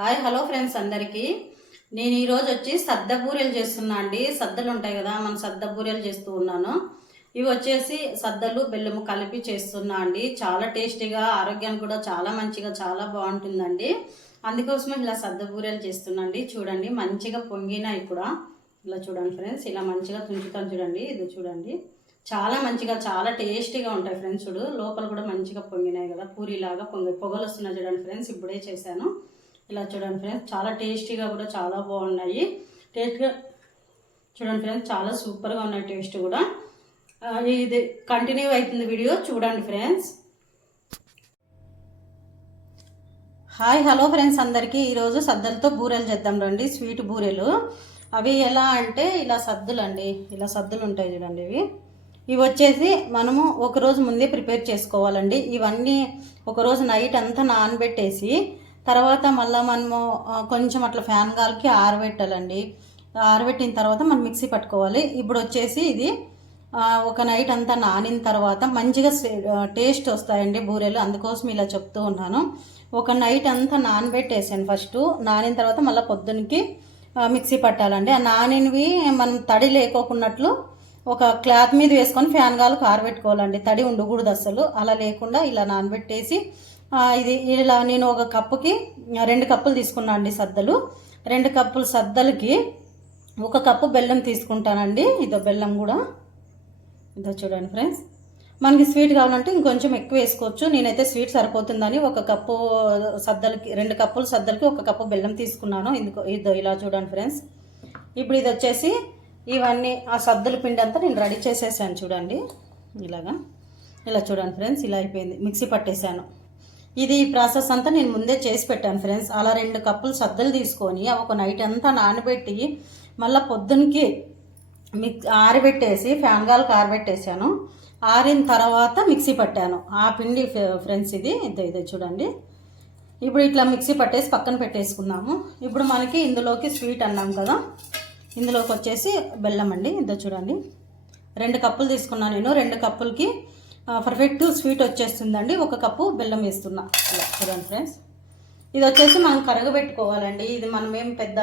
Hi hello friends అందరికీ. నేను ఈరోజు వచ్చి సద్ద బూరెలు చేస్తున్నా అండి. సద్దలు ఉంటాయి కదా మనం సద్ద బూరెలు చేస్తూ ఉన్నాను. ఇవి వచ్చేసి సద్దలు బెల్లము కలిపి చేస్తున్నా అండి. చాలా టేస్టీగా ఆరోగ్యానికి కూడా చాలా మంచిగా చాలా బాగుంటుందండి. అందుకోసమే ఇలా సద్ద బూరెలు చేస్తున్నా అండి. చూడండి మంచిగా పొంగినాయి కూడా. ఇలా చూడండి ఫ్రెండ్స్ ఇలా మంచిగా తుంచుతాను చూడండి. ఇది చూడండి. చాలా మంచిగా చాలా టేస్టీగా ఉంటాయి ఫ్రెండ్స్ చూడు. లోపల కూడా మంచిగా పొంగినాయి కదా పూరిలాగా పొంగి పొగలు వస్తున్నాయి చూడండి ఫ్రెండ్స్. ఇప్పుడే చేశాను. ఇలా చూడండి ఫ్రెండ్స్ చాలా టేస్టీగా కూడా చాలా బాగున్నాయి. టేస్ట్గా చూడండి ఫ్రెండ్స్ చాలా సూపర్గా ఉన్నాయి టేస్ట్ కూడా. ఇది కంటిన్యూ అవుతుంది వీడియో చూడండి ఫ్రెండ్స్. హాయ్ హలో ఫ్రెండ్స్ అందరికీ. ఈరోజు సద్దలతో బూరెలు చేద్దాం రండి స్వీట్ బూరెలు. అవి ఎలా అంటే ఇలా సద్దులు అండి ఇలా సద్దులు ఉంటాయి చూడండి ఇవి. ఇవి వచ్చేసి మనము ఒక రోజు ముందే ప్రిపేర్ చేసుకోవాలండి. ఇవన్నీ ఒకరోజు నైట్ అంతా నానబెట్టేసి తర్వాత మళ్ళీ మనము కొంచెం అట్లా ఫ్యాన్ గాలికి ఆరబెట్టాలండి. ఆరబెట్టిన తర్వాత మనం మిక్సీ పట్టుకోవాలి. ఇప్పుడు వచ్చేసి ఇది ఒక నైట్ అంతా నానిన తర్వాత మంచిగా టేస్ట్ వస్తాయండి బూరెలు. అందుకోసం ఇలా చెప్తూ ఉన్నాను. ఒక నైట్ అంతా నానబెట్టేసాను ఫస్ట్. నానిన తర్వాత మళ్ళీ పొద్దునకి మిక్సీ పట్టాలండి. ఆ నానినవి మనం తడి లేకోకున్నట్లు ఒక క్లాత్ మీద వేసుకొని ఫ్యాన్ గాలకు ఆరబెట్టుకోవాలండి. తడి ఉండకూడదు అసలు అలా లేకుండా ఇలా నానబెట్టేసి ఇది ఇలా నేను ఒక కప్పుకి రెండు కప్పులు తీసుకున్నాను అండి సద్దలు. రెండు కప్పులు సద్దలకి ఒక కప్పు బెల్లం తీసుకుంటానండి. ఇదో బెల్లం కూడా. ఇదో చూడండి ఫ్రెండ్స్. మనకి స్వీట్ కావాలంటే ఇంకొంచెం ఎక్కువ వేసుకోవచ్చు. నేనైతే స్వీట్ సరిపోతుందని ఒక కప్పు సద్దలకి రెండు కప్పులు సద్దలకి ఒక కప్పు బెల్లం తీసుకున్నాను. ఇందుకు ఇదో ఇలా చూడండి ఫ్రెండ్స్. ఇప్పుడు ఇది వచ్చేసి ఇవన్నీ ఆ సద్దల పిండి అంతా నేను రెడీ చేసేసాను చూడండి. ఇలాగా. ఇలా చూడండి ఫ్రెండ్స్ ఇలా అయిపోయింది. మిక్సీ పట్టేశాను ఇది ఈ ప్రాసెస్ అంతా నేను ముందే చేసి పెట్టాను ఫ్రెండ్స్. అలా రెండు కప్పులు సద్దలు తీసుకొని అవి ఒక నైట్ అంతా నానబెట్టి మళ్ళీ పొద్దునకి మిక్ ఆరబెట్టేసి ఫ్యాన్ గాలకు ఆరబెట్టేసాను. ఆరిన తర్వాత మిక్సీ పట్టాను. ఆ పిండి ఫ్రెండ్స్ ఇది. ఇదే ఇదే చూడండి. ఇప్పుడు ఇట్లా మిక్సీ పట్టేసి పక్కన పెట్టేసుకున్నాము ఇప్పుడు మనకి ఇందులోకి స్వీట్ అన్నాం కదా. ఇందులోకి వచ్చేసి బెల్లం అండి. ఇదో చూడండి. రెండు కప్పులు తీసుకున్నాను నేను. రెండు కప్పులకి పర్ఫెక్ట్ స్వీట్ వచ్చేస్తుందండి. ఒక కప్పు బెల్లం వేస్తున్నా. చూడండి ఫ్రెండ్స్ ఇది వచ్చేసి మనం కరగబెట్టుకోవాలండి. ఇది మనం ఏం పెద్ద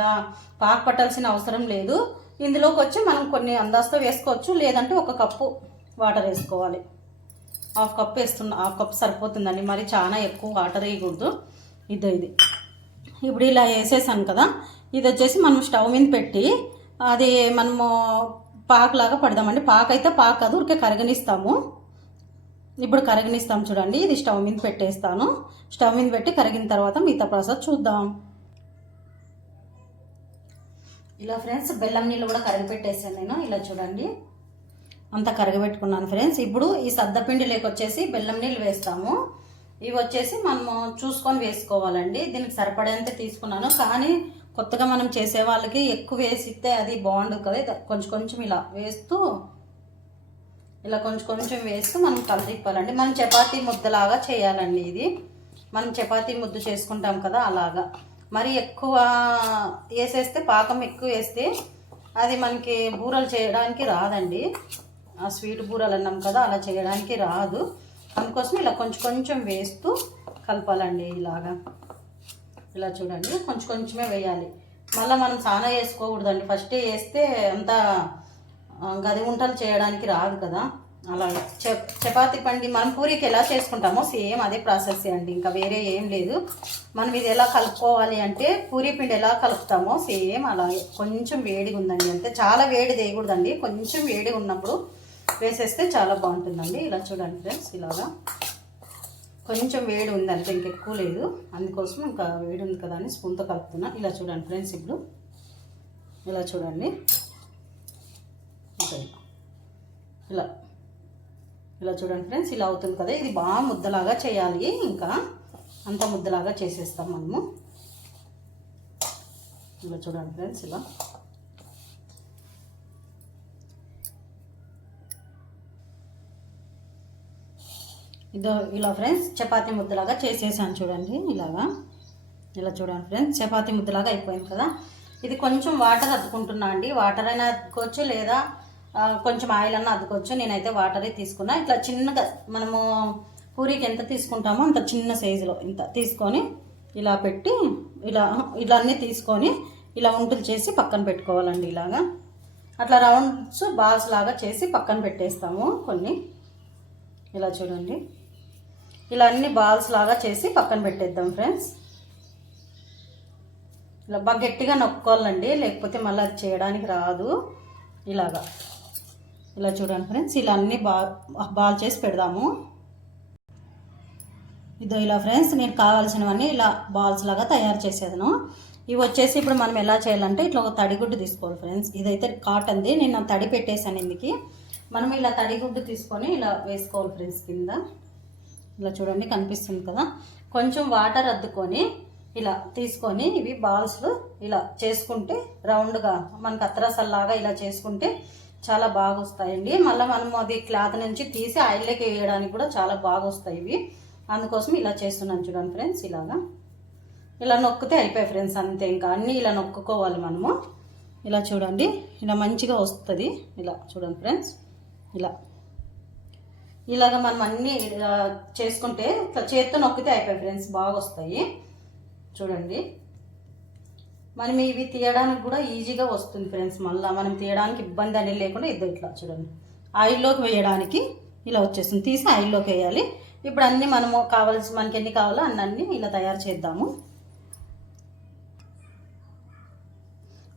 పాక పట్టాల్సిన అవసరం లేదు. ఇందులోకి వచ్చి మనం కొన్ని అందాజతో వేసుకోవచ్చు. లేదంటే ఒక కప్పు వాటర్ వేసుకోవాలి. హాఫ్ కప్ వేస్తున్నా హాఫ్ కప్ సరిపోతుందండి. మరి చాలా ఎక్కువ వాటర్ వేయకూడదు. ఇదో ఇది. ఇప్పుడు ఇలా వేసేసాను కదా. ఇది వచ్చేసి మనం స్టవ్ మీద పెట్టి అది మనము పాకలాగా పడదామండి. పాక అయితే పాక కాదు ఊరికే కరగనిస్తాము. ఇప్పుడు కరగనిస్తాం చూడండి. ఇది స్టవ్ మీద పెట్టేస్తాను. స్టవ్ మీద పెట్టి కరిగిన తర్వాత మిగతా ప్రాసెస్ చూద్దాం. ఇలా ఫ్రెండ్స్ బెల్లం నీళ్ళు కూడా కరగబెట్టేసాను నేను. ఇలా చూడండి. అంతా కరగబెట్టుకున్నాను ఫ్రెండ్స్. ఇప్పుడు ఈ సద్దపిండి లేకొచ్చేసి బెల్లం నీళ్ళు వేస్తాము. ఇవి వచ్చేసి మనము చూసుకొని వేసుకోవాలండి. దీనికి సరిపడేంత తీసుకున్నాను. కానీ కొత్తగా మనం చేసే వాళ్ళకి ఎక్కువ వేసిస్తే అది బాగుండదు కదా. కొంచెం కొంచెం ఇలా వేస్తూ ఇలా కొంచెం కొంచెం వేస్తూ మనం కలదిప్పాలండి మనం చపాతీ ముద్దలాగా చేయాలండి ఇది. మనం చపాతీ ముద్ద చేసుకుంటాం కదా అలాగా. మరి ఎక్కువ వేసేస్తే పాకం ఎక్కువ వేస్తే అది మనకి బూరలు చేయడానికి రాదండి. ఆ స్వీట్ బూరలు అన్నాం కదా అలా చేయడానికి రాదు. అందుకోసం ఇలా కొంచెం కొంచెం వేస్తూ కలపాలండి ఇలాగా. ఇలా చూడండి కొంచెం కొంచెమే వేయాలి. మళ్ళీ మనం చాలా వేసుకోకూడదండి. ఫస్టే వేస్తే అంతా గది వంటలు చేయడానికి రాదు కదా. అలా చ చపాతీ పండి మనం పూరికి ఎలా చేసుకుంటామో సేమ్ అదే ప్రాసెస్ అండి. ఇంకా వేరే ఏం లేదు. మనం ఇది ఎలా కలుపుకోవాలి అంటే పూరి పిండి ఎలా కలుపుతామో సేమ్ అలాగే. కొంచెం వేడిగా ఉందండి అంటే చాలా వేడి వేయకూడదండి కొంచెం వేడిగా ఉన్నప్పుడు వేసేస్తే చాలా బాగుంటుందండి. ఇలా చూడండి ఫ్రెండ్స్ ఇలాగా. కొంచెం వేడి ఉంది అంతే ఇంకెక్కువ లేదు. అందుకోసం ఇంకా వేడి ఉంది కదా అని స్పూన్తో కలుపుతున్నా. ఇలా చూడండి ఫ్రెండ్స్ ఇప్పుడు. ఇలా చూడండి. వస్తుంది ఇలా. ఇలా చూడండి ఫ్రెండ్స్ ఇలా అవుతుంది కదా. ఇది బాగా ముద్దలాగా చేయాలి ఇంకా. అంత ముద్దలాగా చేసేస్తాం మనము. ఇలా చూడండి ఫ్రెండ్స్ ఇలా. ఇదో ఇలా ఫ్రెండ్స్ చపాతీ ముద్దలాగా చేసేసాను చూడండి ఇలాగా. ఇలా చూడండి ఫ్రెండ్స్ చపాతీ ముద్దలాగా అయిపోయింది కదా. ఇది కొంచెం వాటర్ అద్దుకుంటున్నా అండి. వాటర్ అయినా అద్దుకోవచ్చు లేదా కొంచెం ఆయిల్ అన్న అద్దుకోవచ్చు. నేనైతే వాటరే తీసుకున్నా. ఇట్లా చిన్నగా మనము పూరీకి ఎంత తీసుకుంటామో అంత చిన్న సైజులో ఇంత తీసుకొని ఇలా పెట్టి ఇలా ఇలా అన్నీ తీసుకొని ఇలా ఉంటులు చేసి పక్కన పెట్టుకోవాలండి ఇలాగా. అట్లా రౌండ్స్ బాల్స్ లాగా చేసి పక్కన పెట్టేస్తాము కొన్ని. ఇలా చూడండి. ఇలా అన్ని బాల్స్ లాగా చేసి పక్కన పెట్టేద్దాం ఫ్రెండ్స్ ఇలా బాగా గట్టిగా నొక్కోవాలండి. లేకపోతే మళ్ళీ అది చేయడానికి రాదు. ఇలాగా. ఇలా చూడండి ఫ్రెండ్స్ ఇలా అన్నీ బా బాల్ చేసి పెడదాము. ఇదో ఇలా ఫ్రెండ్స్ నేను కావాల్సినవన్నీ ఇలా బాల్స్ లాగా తయారు చేసేదను. ఇవి వచ్చేసి ఇప్పుడు మనం ఎలా చేయాలంటే ఇట్లా ఒక తడిగుడ్డు తీసుకోవాలి ఫ్రెండ్స్. ఇదైతే కాటన్ది నేను తడి పెట్టేశాను ఇందుకి. మనం ఇలా తడిగుడ్డు తీసుకొని ఇలా వేసుకోవాలి ఫ్రెండ్స్ కింద. ఇలా చూడండి కనిపిస్తుంది కదా. కొంచెం వాటర్ అద్దుకొని ఇలా తీసుకొని ఇవి బాల్స్లు ఇలా చేసుకుంటే రౌండ్గా మనకు అత్రసల్లాగా ఇలా చేసుకుంటే చాలా బాగా వస్తాయండి మళ్ళీ మనం అది క్లాత్ నుంచి తీసి ఆయిల్లోకి వేయడానికి కూడా చాలా బాగా వస్తాయి ఇవి అందుకోసం ఇలా చేస్తున్నాను చూడండి ఫ్రెండ్స్ ఇలాగా. ఇలా నొక్కితే అయిపోయాయి ఫ్రెండ్స్ అంతే ఇంకా. అన్నీ ఇలా నొక్కుకోవాలి మనము. ఇలా చూడండి ఇలా మంచిగా వస్తుంది. ఇలా చూడండి ఫ్రెండ్స్ ఇలా. ఇలాగ మనం అన్నీ చేసుకుంటే చేత్తో నొక్కితే అయిపోయాయి ఫ్రెండ్స్ బాగా వస్తాయి చూడండి. మనం ఇవి తీయడానికి కూడా ఈజీగా వస్తుంది ఫ్రెండ్స్ మళ్ళీ. మనం తీయడానికి ఇబ్బంది అనేది లేకుండా ఇద్దరు ఇట్లా చూడండి. ఆయిల్లోకి వేయడానికి ఇలా వచ్చేస్తుంది తీసి ఆయిల్లోకి వేయాలి. ఇప్పుడు అన్నీ మనము కావాల్సి మనకి ఎన్ని కావాలో అన్నీ ఇలా తయారు చేద్దాము.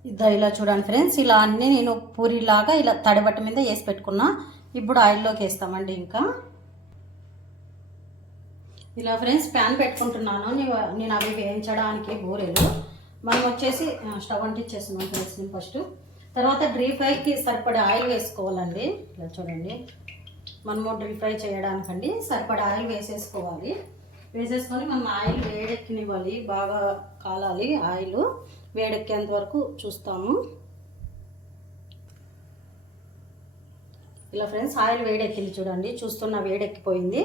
ఇద్దరు ఇలా చూడండి ఫ్రెండ్స్. ఇలా అన్నీ నేను పూరిలాగా ఇలా తడిబట్ట మీద వేసి పెట్టుకున్నా. ఇప్పుడు ఆయిల్లోకి వేస్తామండి ఇంకా. ఇలా ఫ్రెండ్స్ ప్యాన్ పెట్టుకుంటున్నాను. నేను- నేను అవి వేయించడానికి బూరెలు. మనం వచ్చేసి స్టవ్ అంటించేస్తున్నాం ఫ్రెండ్స్ ఫస్ట్. తర్వాత డ్రీప్ ఫ్రైకి సరిపడే ఆయిల్ వేసుకోవాలండి. ఇలా చూడండి. మనము డ్రీ ఫ్రై చేయడానికండి సరిపడా ఆయిల్ వేసేసుకోవాలి. వేసేసుకొని మనం ఆయిల్ వేడెక్కినివ్వాలి. బాగా కాలాలి ఆయిల్. వేడెక్కేంత వరకు చూస్తాము. ఇలా ఫ్రెండ్స్ ఆయిల్ వేడెక్కింది చూడండి చూస్తున్న వేడెక్కిపోయింది.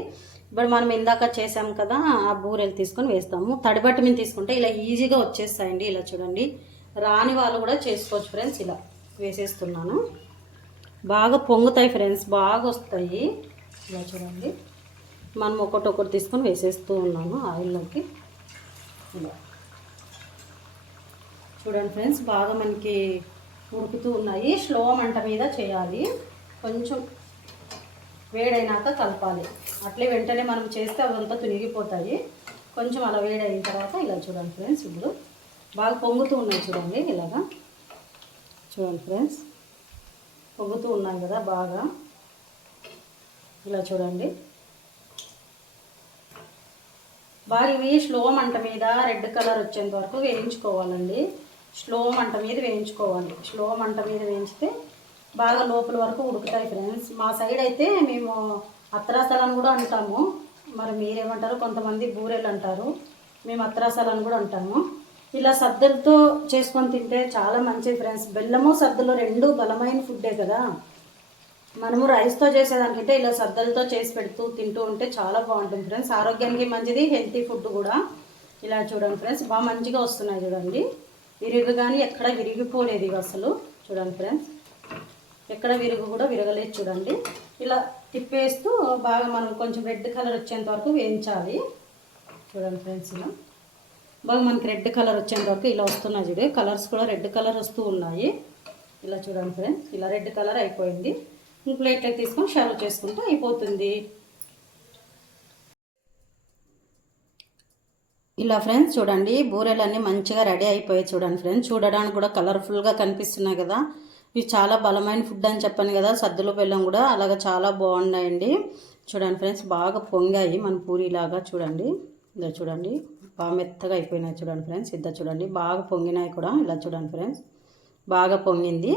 ఇప్పుడు మనం ఇందాక చేసాం కదా ఆ బూరెలు తీసుకొని వేస్తాము. తడిబట్టి మీద తీసుకుంటే ఇలా ఈజీగా వచ్చేస్తాయండి ఇలా చూడండి. రాని వాళ్ళు కూడా చేసుకోవచ్చు ఫ్రెండ్స్ ఇలా వేసేస్తున్నాను. బాగా పొంగుతాయి ఫ్రెండ్స్ బాగా వస్తాయి. ఇలా చూడండి. మనం ఒకటి ఒకటి తీసుకొని వేసేస్తూ ఉన్నాను ఆయిల్లోకి. ఇలా. చూడండి ఫ్రెండ్స్ బాగా మనకి ఉడుకుతూ ఉన్నాయి. స్లో మంట మీద చేయాలి. కొంచెం వేడైనాక కలపాలి. అట్లే వెంటనే మనం చేస్తే అవంతా తునిగిపోతాయి. కొంచెం అలా వేడైన తర్వాత ఇలా చూడండి ఫ్రెండ్స్ ఇప్పుడు బాగా పొంగుతూ ఉన్నాయి చూడండి ఇలాగా. చూడండి ఫ్రెండ్స్ పొంగుతూ ఉన్నాయి కదా బాగా. ఇలా చూడండి. బాగా ఇవి స్లో మంట మీద రెడ్ కలర్ వచ్చేంత వరకు వేయించుకోవాలండి. స్లో మంట మీద వేయించుకోవాలి. స్లో మంట మీద వేయించితే బాగా లోపల వరకు ఉడుకుతాయి ఫ్రెండ్స్ మా సైడ్ అయితే మేము అత్రాసలని కూడా అంటాము. మరి మీరేమంటారు? కొంతమంది బూరెలు అంటారు. మేము అత్రాసలని కూడా అంటాము. ఇలా సద్దలతో చేసుకొని తింటే చాలా మంచిది ఫ్రెండ్స్ బెల్లము సద్దులు రెండు బలమైన ఫుడ్డే కదా. మనము రైస్తో చేసేదానికంటే ఇలా సద్దలతో చేసి పెడుతూ తింటూ ఉంటే చాలా బాగుంటుంది ఫ్రెండ్స్ ఆరోగ్యానికి మంచిది హెల్తీ ఫుడ్ కూడా. ఇలా చూడండి ఫ్రెండ్స్ బాగా మంచిగా వస్తున్నాయి చూడండి. విరిగి కానీ ఎక్కడ విరిగిపోలేదు ఇవి అసలు. చూడండి ఫ్రెండ్స్ ఎక్కడ విరుగు కూడా విరగలేదు చూడండి. ఇలా తిప్పేస్తూ బాగా మనం కొంచెం రెడ్ కలర్ వచ్చేంత వరకు వేయించాలి. చూడండి ఫ్రెండ్స్ ఇలా. బాగా మనకి రెడ్ కలర్ వచ్చేంత వరకు ఇలా వస్తున్నాయి చూడు. కలర్స్ కూడా రెడ్ కలర్ వస్తూ ఉన్నాయి. ఇలా చూడండి ఫ్రెండ్స్ ఇలా రెడ్ కలర్ అయిపోయింది. ఇంక తీసుకొని షర్వ్ చేసుకుంటే అయిపోతుంది. ఇలా ఫ్రెండ్స్ చూడండి బూరెలన్నీ మంచిగా రెడీ అయిపోయాయి చూడండి ఫ్రెండ్స్. చూడడానికి కూడా కలర్ఫుల్గా కనిపిస్తున్నాయి కదా. ఇది చాలా బలమైన ఫుడ్ అని చెప్పాను కదా సద్దుల బెల్లం కూడా అలాగా చాలా బాగున్నాయండి. చూడండి ఫ్రెండ్స్ బాగా పొంగాయి మన పూరిలాగా చూడండి. ఇద్దరు చూడండి బాగా మెత్తగా అయిపోయినాయి చూడండి ఫ్రెండ్స్ ఇద్దరు చూడండి బాగా పొంగినాయి కూడా ఇలా చూడండి ఫ్రెండ్స్ బాగా పొంగింది.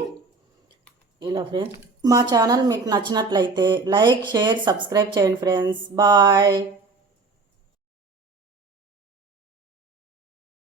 ఇలా ఫ్రెండ్స్ మా ఛానల్ మీకు నచ్చినట్లయితే లైక్ షేర్ సబ్స్క్రైబ్ చేయండి ఫ్రెండ్స్ బాయ్